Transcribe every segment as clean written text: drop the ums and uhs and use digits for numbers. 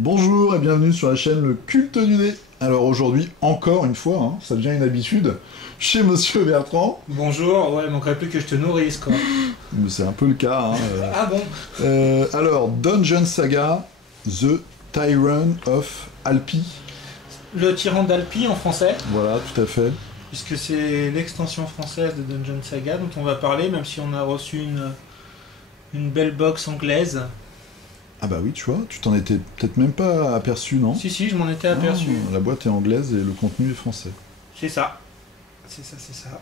Bonjour et bienvenue sur la chaîne Le Culte du Dé. Alors aujourd'hui, encore une fois, hein, ça devient une habitude, chez Monsieur Bertrand. Bonjour, ouais, il manquerait plus que je te nourrisse, quoi. C'est un peu le cas. Hein, Ah bon? Alors, Dungeon Saga, The Tyrant of Alpi. Le tyran d'Alpi en français, Voilà, tout à fait. puisque c'est l'extension française de Dungeon Saga dont on va parler, même si on a reçu une belle box anglaise. Ah bah oui, tu vois, tu t'en étais peut-être même pas aperçu, non? Si, je m'en étais aperçu. Ah, la boîte est anglaise et le contenu est français. C'est ça. C'est ça.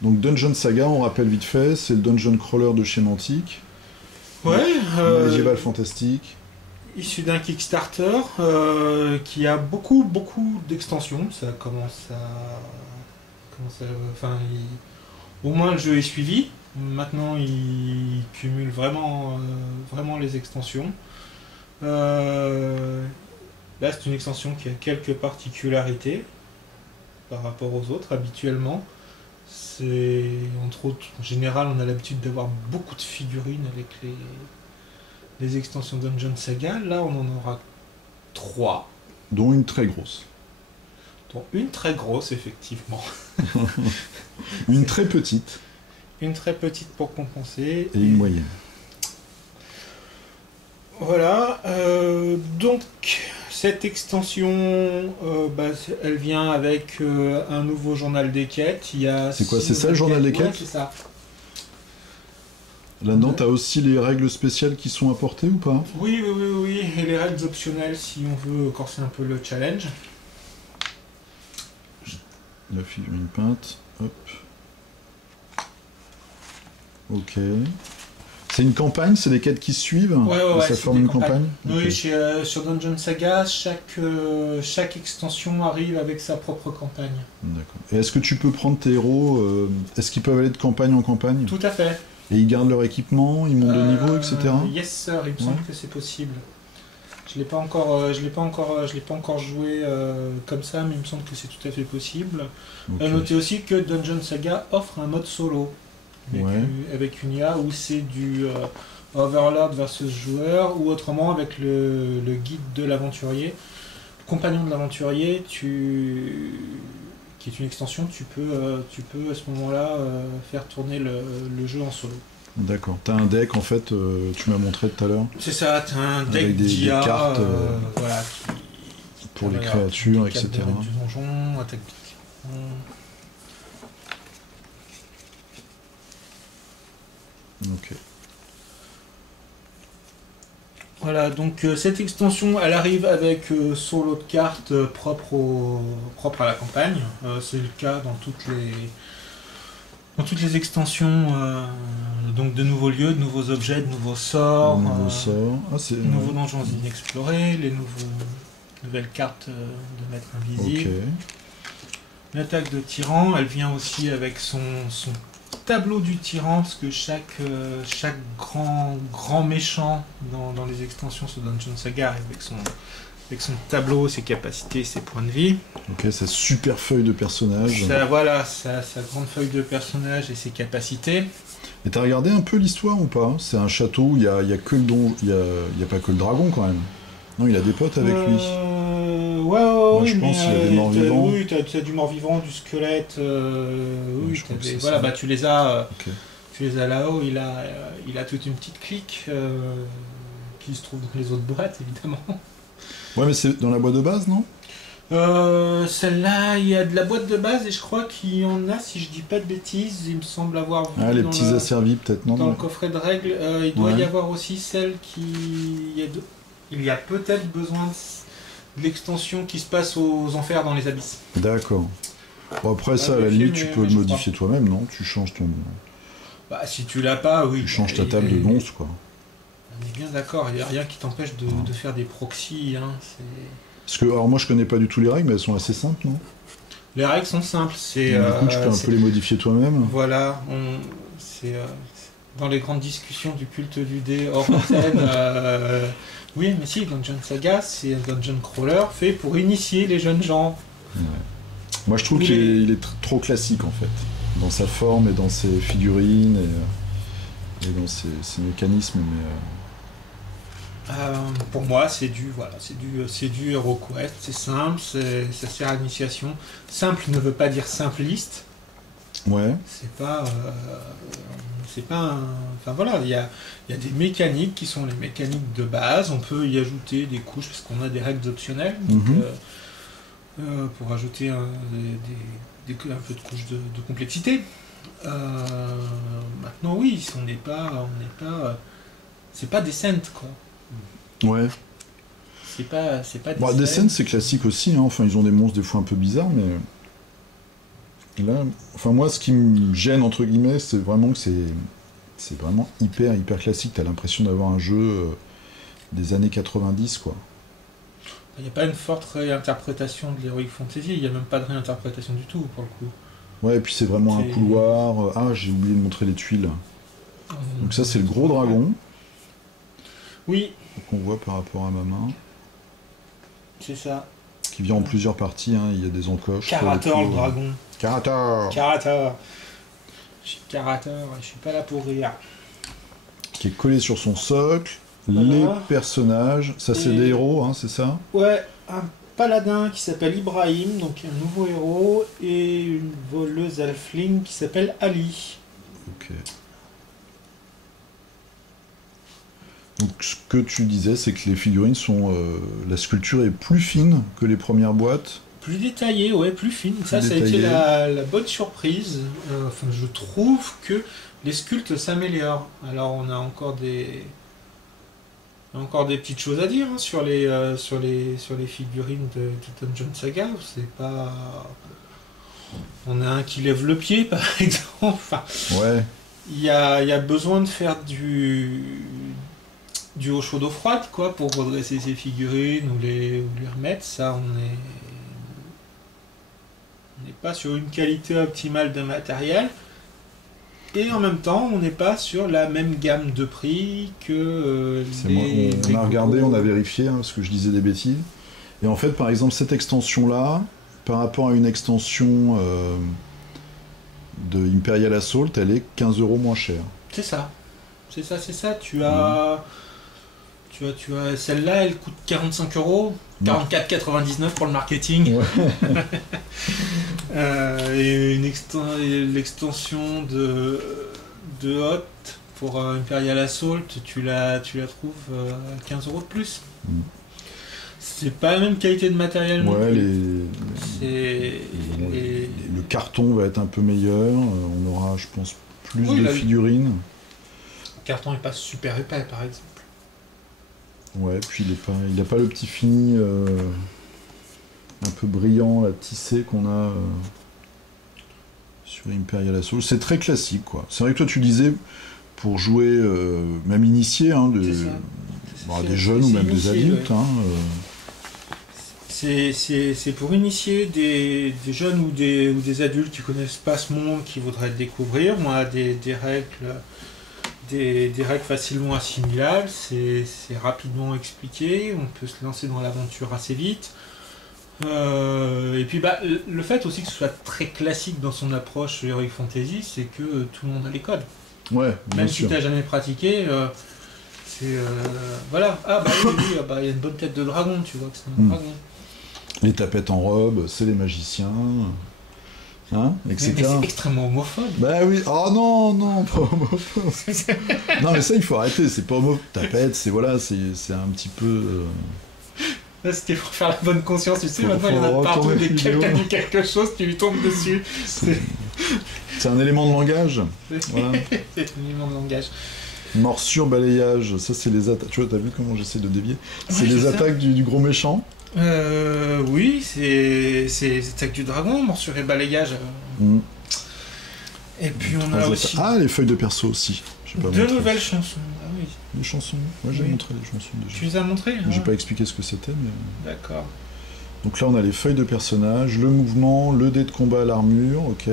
Donc Dungeon Saga, on rappelle vite fait, c'est le dungeon crawler de chez Mantic. Ouais, Médiéval fantastique. issu d'un Kickstarter qui a beaucoup d'extensions. Ça commence à... Enfin, au moins le jeu est suivi. Maintenant, il cumule vraiment les extensions. Là, c'est une extension qui a quelques particularités par rapport aux autres. Habituellement, c'est entre autres, en général, on a l'habitude d'avoir beaucoup de figurines avec les extensions Dungeon Saga. Là, on en aura 3, Dont une très grosse. dont une très grosse, effectivement. Une très petite Une très petite pour compenser. et une moyenne. Voilà, donc cette extension, elle vient avec un nouveau journal des quêtes. C'est quoi, c'est ça le journal des quêtes? Ouais, c'est ça. Là-dedans, t'as aussi les règles spéciales qui sont apportées ou pas? Oui, et les règles optionnelles si on veut corser un peu le challenge. La figurine peinte, hop. Ok. C'est une campagne, c'est des quêtes qui se suivent? Ouais, et ça c'est forme des une campagnes. campagne? Oui, Ok. sur Dungeon Saga, chaque extension arrive avec sa propre campagne. D'accord. Et est-ce que tu peux prendre tes héros, est-ce qu'ils peuvent aller de campagne en campagne? Tout à fait. Et ils gardent leur équipement, ils montent de niveau, etc. Yes sir, il me semble que c'est possible. Je l'ai pas encore joué comme ça, mais il me semble que c'est tout à fait possible. Ok. Notez aussi que Dungeon Saga offre un mode solo avec une IA où c'est du Overlord versus joueur, ou autrement avec le guide de l'aventurier, le compagnon de l'aventurier, qui est une extension, tu peux à ce moment-là faire tourner le jeu en solo. D'accord. T'as un deck, en fait, tu m'as montré tout à l'heure, C'est ça, t'as un deck avec des d'IA cartes voilà, pour les voilà, créatures, des cartes etc. de raid du donjon, attaque du tyran. Ok. Voilà, donc cette extension, elle arrive avec son lot de cartes propre à la campagne. C'est le cas dans toutes les extensions, donc de nouveaux lieux, de nouveaux objets, de nouveaux sorts, Un nouveau sort. Ah, c'est... de nouveaux donjons inexplorés, nouvelles cartes de maître invisible. Ok. L'attaque de tyran, elle vient aussi avec son tableau du tyran, parce que chaque grand méchant dans les extensions sur Dungeon Saga arrive avec son tableau, ses capacités, ses points de vie. Ok, sa super feuille de personnage. Voilà, sa grande feuille de personnage et ses capacités. Et t'as regardé un peu l'histoire ou pas? C'est un château où il y a que le don, il y a pas que le dragon quand même. Non, il a des potes avec lui. Ouais, je pense qu'il y a des morts-vivants. Oui, t'as du mort-vivant, du squelette. Oui, je crois que c'est voilà, ça. bah tu les as. Ok. Tu les as là-haut. Il a toute une petite clique qui se trouve dans les autres boîtes, évidemment. Ouais, mais c'est dans la boîte de base, non? Celle-là, il y a de la boîte de base et je crois qu'il y en a, si je dis pas de bêtises, il me semble avoir vu Ah, les dans petits asservis peut-être, non? dans le coffret de règles. Il doit Ouais. y avoir aussi celle qui... Il y a peut-être besoin de l'extension qui se passe aux enfers dans les abysses. D'accord. Bon, après ça, à la vérifier, limite, tu mais peux le je modifier toi-même, non? Tu changes ton... Bah, si tu l'as pas, oui. Tu changes ta il table de est- monstre, quoi. On est bien d'accord, il n'y a rien qui t'empêche de faire des proxys. Hein, Parce que, alors moi, je connais pas du tout les règles, mais elles sont assez simples, non? Les règles sont simples. Du coup, tu peux un peu les modifier toi-même. Voilà, c'est dans les grandes discussions du culte du dé hors antenne. Oui, mais si, Dungeon Saga, c'est un dungeon crawler fait pour initier les jeunes gens. Ouais. Moi, je trouve Oui, qu'il est trop classique, en fait. Dans sa forme et dans ses figurines et dans ses mécanismes, mais Pour moi, c'est du HeroQuest, c'est simple, ça sert à l'initiation. Simple ne veut pas dire simpliste. Ouais. Enfin voilà, il y a des mécaniques qui sont les mécaniques de base. On peut y ajouter des couches parce qu'on a des règles optionnelles. Donc, pour ajouter un peu de couches de complexité. Maintenant, oui, c'est pas Descent, quoi. Ouais. C'est pas Bon, Descent, c'est classique aussi, hein. Enfin, ils ont des monstres des fois un peu bizarres, mais là, enfin moi, ce qui me gêne entre guillemets, c'est vraiment que c'est vraiment hyper classique. T'as l'impression d'avoir un jeu des années 90, quoi. Il n'y a pas une forte réinterprétation de l'Heroic Fantasy, il n'y a même pas de réinterprétation du tout, pour le coup. Ouais, et puis c'est vraiment un couloir. Ah, j'ai oublié de montrer les tuiles. Donc ça, c'est le gros dragon. Oui. Qu'on voit par rapport à ma main. C'est ça. Qui vient en plusieurs parties, hein. Il y a des encoches. Carator, le dragon. Carator. Je suis Carator, je suis pas là pour rire. Qui est collé sur son socle. Voilà. Les personnages, ça c'est des héros, hein, c'est ça? Ouais, un paladin qui s'appelle Ibrahim, donc un nouveau héros, et une voleuse halfling qui s'appelle Ali. Ok. Donc ce que tu disais, c'est que les figurines sont... la sculpture est plus fine que les premières boîtes. Plus détaillée, ouais, plus fine. Ça a été la bonne surprise. Enfin, je trouve que les sculptes s'améliorent. Alors on a encore des petites choses à dire, hein, sur les figurines de Dungeon Saga. C'est pas... On a un qui lève le pied, par exemple. Enfin, ouais. Il y a besoin de faire du eau chaude eau froide, quoi, pour redresser ses figurines ou les remettre. Ça, on n'est pas sur une qualité optimale de matériel. Et en même temps, on n'est pas sur la même gamme de prix que on a regardé, on a vérifié, hein, parce que je disais des bêtises. Et en fait, par exemple, cette extension-là, par rapport à une extension de Imperial Assault, elle est 15 € moins chère. C'est ça. Tu as celle-là, elle coûte 45 €, 44,99 pour le marketing. Ouais. Et l'extension de Hot pour Imperial Assault, tu la trouves à 15 € de plus. C'est pas la même qualité de matériel. Ouais, le carton va être un peu meilleur. On aura, je pense, plus de figurines. Le carton est pas super épais, par exemple. Ouais, puis il n'a pas le petit fini un peu brillant, la tissé qu'on a sur Imperial Assault. C'est très classique, quoi. C'est vrai que toi, tu disais, pour jouer, même initié, hein, des jeunes ou même des adultes. Ouais. Hein, c'est pour initier des jeunes ou des adultes qui connaissent pas ce monde, qui voudraient le découvrir. Moi, des règles facilement assimilables, c'est rapidement expliqué, on peut se lancer dans l'aventure assez vite. Et puis le fait aussi que ce soit très classique dans son approche Heroic Fantasy, c'est que tout le monde a les codes. Ouais, même si tu n'as jamais pratiqué, voilà. Ah bah oui, il y a une bonne tête de dragon, tu vois que c'est un dragon. Les tapettes en robe, c'est les magiciens. Hein, etc. Mais c'est extrêmement homophobe. Bah oui, oh non, pas homophobe. Non mais ça il faut arrêter, c'est pas homophobe. Tapette, c'est un petit peu... Là c'était pour faire la bonne conscience, tu sais, maintenant il y en a partout, dès que quelqu'un dit quelque chose, tu lui tombes dessus. C'est un élément de langage. Voilà. C'est un élément de langage. Morsure, balayage, ça c'est les attaques. Tu vois, t'as vu comment j'essaie de dévier? C'est les attaques du gros méchant. Oui, c'est attaque du dragon, morsure et balayage. Et puis on a aussi... Ah, les feuilles de perso aussi. Deux nouvelles chansons. Ah oui. Les chansons. Moi j'ai montré les chansons déjà. Tu les as montrées? J'ai pas expliqué ce que c'était, mais... D'accord. Donc là on a les feuilles de personnage, le mouvement, le dé de combat à l'armure, ok.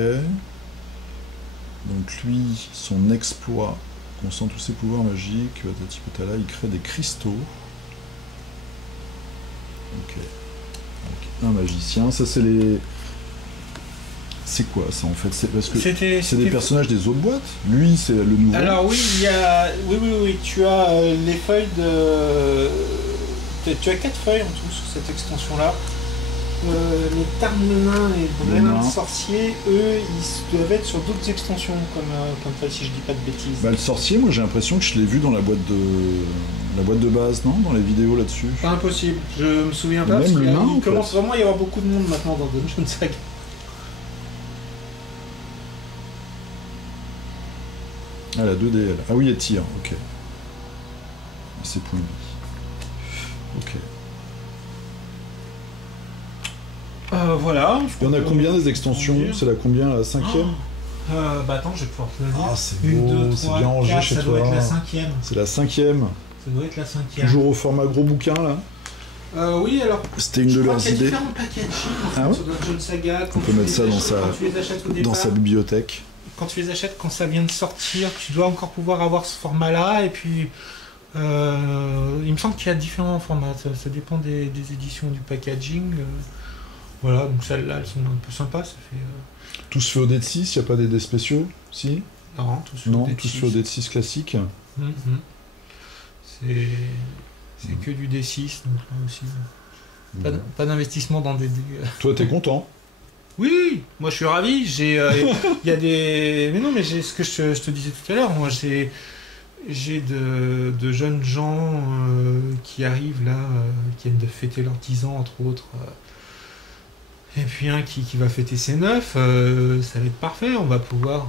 Donc lui, son exploit, consent tous ses pouvoirs magiques, patati patala, il crée des cristaux. Ok. Donc, un magicien, ça c'est C'est quoi ça en fait? C'est parce que c'est des C'était- personnages des autres boîtes. Lui, c'est le nouveau. Alors oui, il y a... Oui, tu as les feuilles de... Tu as 4 feuilles en tout sur cette extension-là. Les Tarnes de nains, les Les vrais nains nains. de sorciers, eux, ils doivent être sur d'autres extensions, comme ça, si je dis pas de bêtises. Bah, le sorcier, moi j'ai l'impression que je l'ai vu dans la boîte de base, non? Dans les vidéos là-dessus. Pas impossible, je me souviens Même pas, parce le qu'il nain, en commence fait. vraiment à y avoir beaucoup de monde maintenant dans Dungeon Saga. Ah, la 2D, elle. Ah oui, elle tire, ok. C'est points de vie. Ok. Voilà. Il y en a combien des extensions? C'est la combien, la 5e? Bah attends, je vais pouvoir te le dire. Ah, c'est 1, beau, 2, c'est 3, bien rangé 4, chez ça doit toi. être la 5e. C'est la 5e. Ça doit être la 5e. Toujours au format gros bouquin, là. Oui, alors. C'était une Je de crois leurs qu'il y a idées. différents packaging en fait, Ah ouais sur Dungeon Saga. On peut mettre ça dans sa, Quand tu les achètes au dans départ, sa bibliothèque. quand tu les achètes, quand ça vient de sortir, tu dois encore pouvoir avoir ce format-là. Et puis, il me semble qu'il y a différents formats. Ça dépend des éditions du packaging. Voilà, donc celles-là, elles sont un peu sympas. Ça fait. Tout se fait au dé de 6, il n'y a pas des dés spéciaux? Si? Non, tout se fait Non, au tout se fait au dé de 6 classique. Mhm. C'est que du D6, donc là aussi. Pas d'investissement dans des dés. Toi, t'es content? Oui, moi je suis ravi. Il y a des. Mais non, mais j'ai ce que je te disais tout à l'heure. Moi, j'ai de jeunes gens qui arrivent là, qui viennent de fêter leurs 10 ans, entre autres. Et puis un qui va fêter ses 9, ça va être parfait. On va pouvoir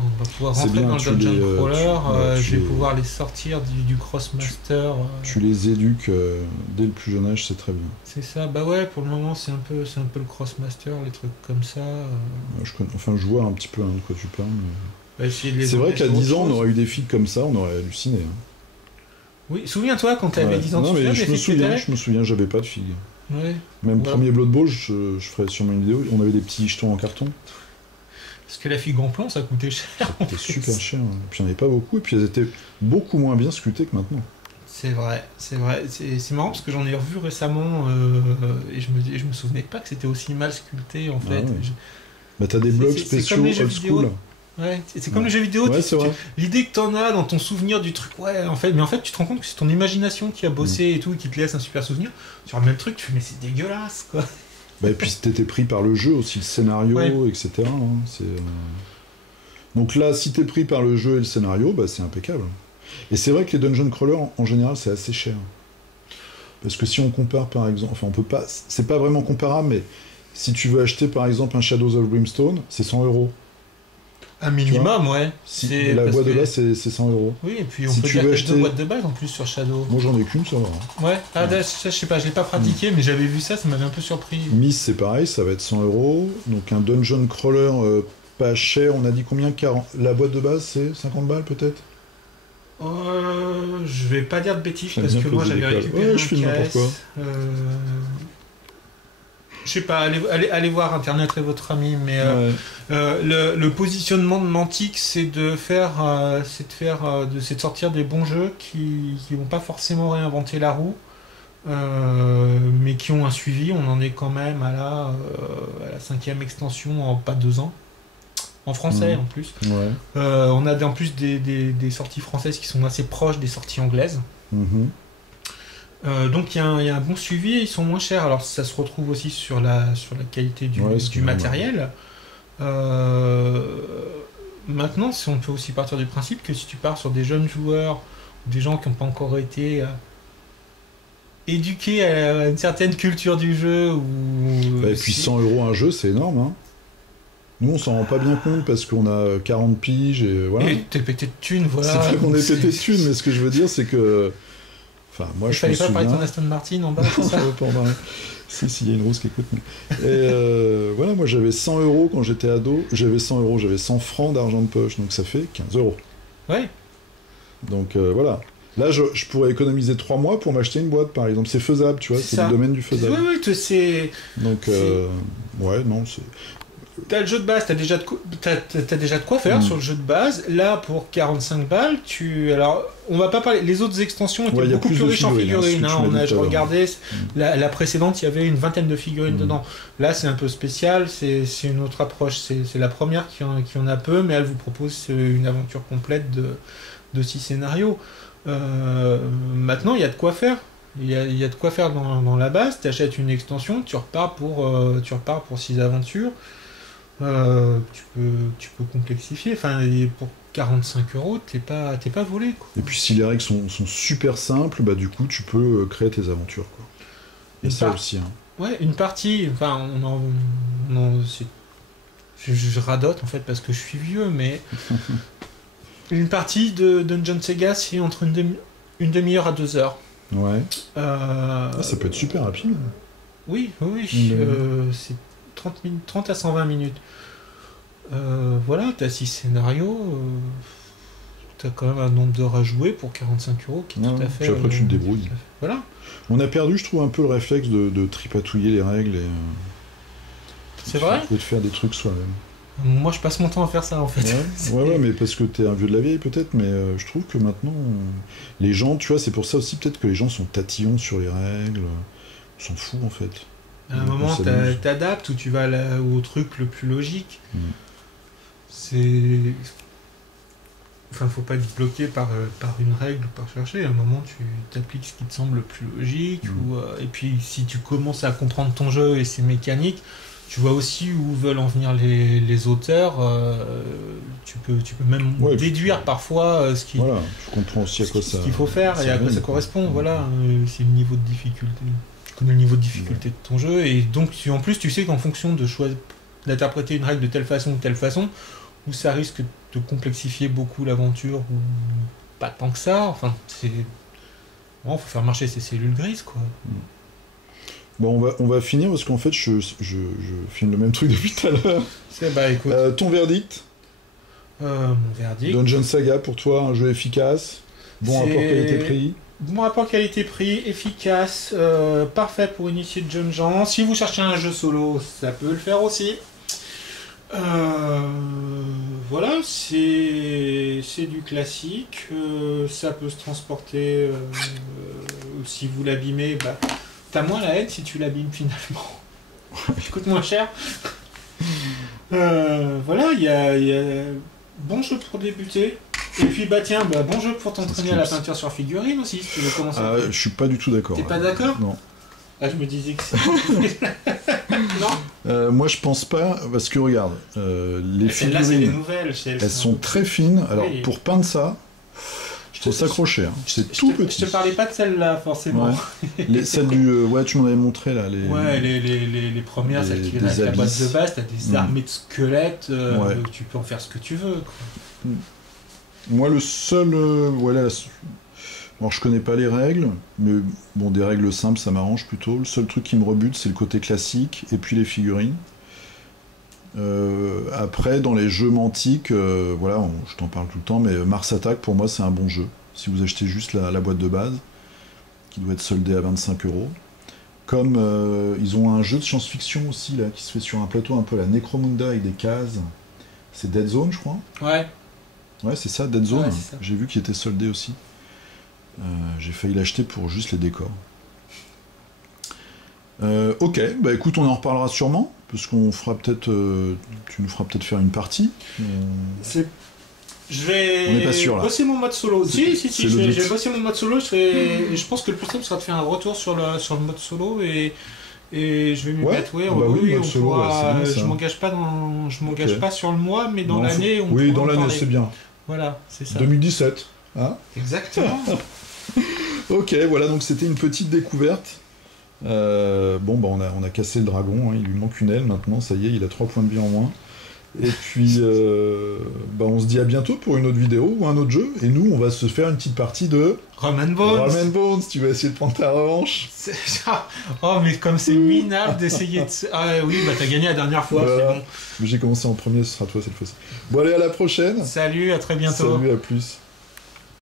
C'est rentrer bien, dans le tu Dungeon les, Crawler. tu Je vais les- pouvoir les sortir du Crossmaster. Tu les éduques dès le plus jeune âge, c'est très bien. C'est ça. Bah ouais, pour le moment, c'est un peu le Crossmaster, les trucs comme ça. Je vois un petit peu de quoi tu parles. Bah, essayer de les C'est vrai emmener qu'à sur 10 autre ans, on chose. aurait eu des filles comme ça, on aurait halluciné. Hein. Oui, souviens-toi quand t'avais Ouais. 10 ans, Non, tu te mais souviens des filles que t'avais je me souviens, j'avais pas de filles. Ouais. Même Ouais. premier Blood Bowl, je ferais sûrement une vidéo, on avait des petits jetons en carton. Parce que la figue en plomb, ça coûtait cher. C'était super cher. Hein. Et puis il n'y en avait pas beaucoup, et puis elles étaient beaucoup moins bien sculptées que maintenant. C'est vrai. C'est marrant parce que j'en ai revu récemment et je me souvenais pas que c'était aussi mal sculpté en fait. ouais. Bah t'as des C'est- blocs c'est spéciaux comme les jeux old vidéo. school. Ouais, c'est comme les jeux vidéo. Ouais, c'est vrai. L'idée que t'en as dans ton souvenir du truc, ouais, en fait, tu te rends compte que c'est ton imagination qui a bossé et tout, et qui te laisse un super souvenir. Tu remets le truc, tu fais mais c'est dégueulasse quoi. Bah, et puis t'étais pris par le jeu aussi, le scénario, Ouais. etc. hein. Donc là, si t'es pris par le jeu et le scénario, bah, c'est impeccable. Et c'est vrai que les dungeon crawlers, en général, c'est assez cher. Parce que si on compare par exemple, enfin on peut pas, c'est pas vraiment comparable, mais si tu veux acheter par exemple un Shadows of Brimstone, c'est 100 euros. Un minimum, ouais. Si, C'est la parce boîte de que- base, c'est 100 euros. Oui, et puis on Si peut tu dire veux qu'il y a acheter- 2 boîtes de base en plus sur Shadow. Moi j'en ai qu'une, ça va. hein. Ouais, ça, je sais pas, je l'ai pas pratiqué, mais j'avais vu ça m'avait un peu surpris. Miss, c'est pareil, ça va être 100 euros. Donc un dungeon crawler pas cher, on a dit combien? 40. La boîte de base, c'est 50 balles peut-être? Je vais pas dire de bêtises J'aime parce bien que moi poser j'avais des récupéré cols. Ouais, un je fais n'importe caisse. quoi. Je sais pas, allez voir Internet et votre ami, mais Ouais. le positionnement de Mantic, c'est de sortir des bons jeux qui vont pas forcément réinventer la roue, mais qui ont un suivi. On en est quand même à la 5e extension en pas 2 ans. En français en plus. Ouais. On a en plus des sorties françaises qui sont assez proches des sorties anglaises. Mhm. Donc il y a un bon suivi et ils sont moins chers. Alors ça se retrouve aussi sur la qualité Ouais, c'est du normal. matériel. Maintenant, on peut aussi partir du principe que si tu pars sur des jeunes joueurs, ou des gens qui n'ont pas encore été éduqués à une certaine culture du jeu, ou Et puis 100 euros un jeu, c'est énorme. Hein. Nous, on s'en rend pas bien compte parce qu'on a 40 piges et voilà. et t'es pété de thunes, voilà. C'est pas qu'on Donc, est pété de thunes, mais ce que je veux dire, c'est que. Enfin, moi, Il je me fallait pas parler de souviens. ton Aston Martin en bas, c'est Ça ça. va pas en parler. Si, il y a une rose qui écoute. Et voilà, moi j'avais 100 euros quand j'étais ado. J'avais 100 euros, j'avais 100 francs d'argent de poche, donc ça fait 15 euros. Ouais. Donc voilà. Là, je pourrais économiser 3 mois pour m'acheter une boîte, par exemple. C'est faisable, tu vois, C'est c'est ça. le domaine du faisable. Oui, c'est. Donc, ouais, non, c'est. T'as le jeu de base, t'as déjà de quoi faire sur le jeu de base. Là, pour 45 balles, alors, on va pas parler. Les autres extensions étaient beaucoup plus riches en figurines. Je regardais la précédente, il y avait une vingtaine de figurines dedans. Là, c'est un peu spécial. C'est une autre approche. C'est la première qui en a peu, mais elle vous propose une aventure complète de 6 scénarios. Maintenant, il y a de quoi faire. Il y a de quoi faire dans la base. Tu achètes une extension, tu repars pour 6 aventures. Tu peux complexifier. Enfin, pour 45 €, t'es pas volé, quoi. Et puis si les règles sont super simples, bah du coup tu peux créer tes aventures, quoi. Et ça aussi. Hein. Ouais, une partie. Enfin, je radote en fait parce que je suis vieux, mais une partie de Dungeon Sega, c'est entre une demi-heure à 2 heures. Ouais. Ça peut être super rapide. Oui. C'est 30 à 120 minutes. Voilà, t'as 6 scénarios. T'as quand même un nombre d'heures à jouer pour 45 € qui est tout à fait. Puis après, tu te débrouilles. Voilà. On a perdu, je trouve, un peu le réflexe de tripatouiller les règles. C'est vrai ? De faire des trucs soi-même. Moi, je passe mon temps à faire ça, en fait. Ouais, mais parce que t'es un vieux de la vieille, peut-être, mais je trouve que maintenant, les gens, tu vois, c'est pour ça aussi, peut-être que les gens sont tatillons sur les règles. On s'en fout, en fait. À un moment, t'adaptes ou tu vas au truc le plus logique. Enfin, faut pas être bloqué par une règle, par chercher. À un moment, tu t'appliques ce qui te semble le plus logique. Et puis, si tu commences à comprendre ton jeu et ses mécaniques, tu vois aussi où veulent en venir les auteurs. Tu peux même déduire parfois ce qui. Voilà, tu comprends aussi à quoi ça. Ce qu'il faut faire et à quoi ça correspond. Voilà, c'est le niveau de difficulté. Tu connais le niveau de difficulté de ton jeu et donc en plus tu sais qu'en fonction d'interpréter une règle de telle façon ou telle façon, où ça risque de complexifier beaucoup l'aventure ou pas tant que ça. Enfin, faut faire marcher ces cellules grises, quoi. Bon, on va finir parce qu'en fait je filme le même truc depuis tout à l'heure. Écoute. Ton verdict. Mon verdict. Dungeon Saga pour toi, un jeu efficace, bon rapport qualité-prix. Bon rapport qualité-prix, efficace, parfait pour initier de jeunes gens. Si vous cherchez un jeu solo, ça peut le faire aussi. Voilà, c'est du classique. Ça peut se transporter. Si vous l'abîmez, t'as moins la haine si tu l'abîmes finalement. Il coûte moins cher. Voilà, il y a bon jeu pour débuter. Et puis bon jeu pour t'entraîner à la peinture sur figurine aussi, si tu veux commencer. Je suis pas du tout d'accord. T'es pas d'accord ? Non. Je me disais que c'est... Non. Moi je pense pas, parce que regarde, les figurines, là, c'est les nouvelles, elles sont très fines, alors pour peindre ça, faut s'accrocher, hein. C'est tout petit. Je te parlais pas de celle-là, forcément. Ouais. Celle du... tu m'en avais montré, là. Les premières, celles qui viennent avec la boîte de base, t'as des armées de squelettes, tu peux en faire ce que tu veux, quoi. Moi, le seul... Alors, je connais pas les règles, mais bon, des règles simples, ça m'arrange plutôt. Le seul truc qui me rebute, c'est le côté classique, et puis les figurines. Après, dans les jeux mantiques, je t'en parle tout le temps, mais Mars Attack, pour moi, c'est un bon jeu. Si vous achetez juste la boîte de base, qui doit être soldée à 25 €. Comme ils ont un jeu de science-fiction aussi, là, qui se fait sur un plateau un peu la Necromunda avec des cases. C'est Dead Zone, je crois. Ouais, c'est ça, Dead Zone. Ça. J'ai vu qu'il était soldé aussi. J'ai failli l'acheter pour juste les décors. Ok, écoute, on en reparlera sûrement, parce qu'on fera peut-être... tu nous feras peut-être faire une partie. Je vais bosser mon mode solo. Si, je vais bosser mon mode solo. Je pense que le plus simple sera de faire un retour sur le mode solo et je vais m'y mettre. Je m'engage pas sur le mois, mais dans l'année, on Oui, dans l'année, c'est bien. Voilà, c'est ça. 2017. Hein ? Exactement. Ok, voilà, donc c'était une petite découverte. On a cassé le dragon, hein, il lui manque une aile maintenant, ça y est, il a 3 points de vie en moins. Et puis, on se dit à bientôt pour une autre vidéo ou un autre jeu. Et nous, on va se faire une petite partie de... Rum and Bones. Tu vas essayer de prendre ta revanche. Oh, mais comme c'est minable d'essayer de... Ah oui, t'as gagné la dernière fois, c'est bon. J'ai commencé en premier, ce sera toi cette fois-ci. Bon, allez, à la prochaine. Salut, à très bientôt. Salut, à plus.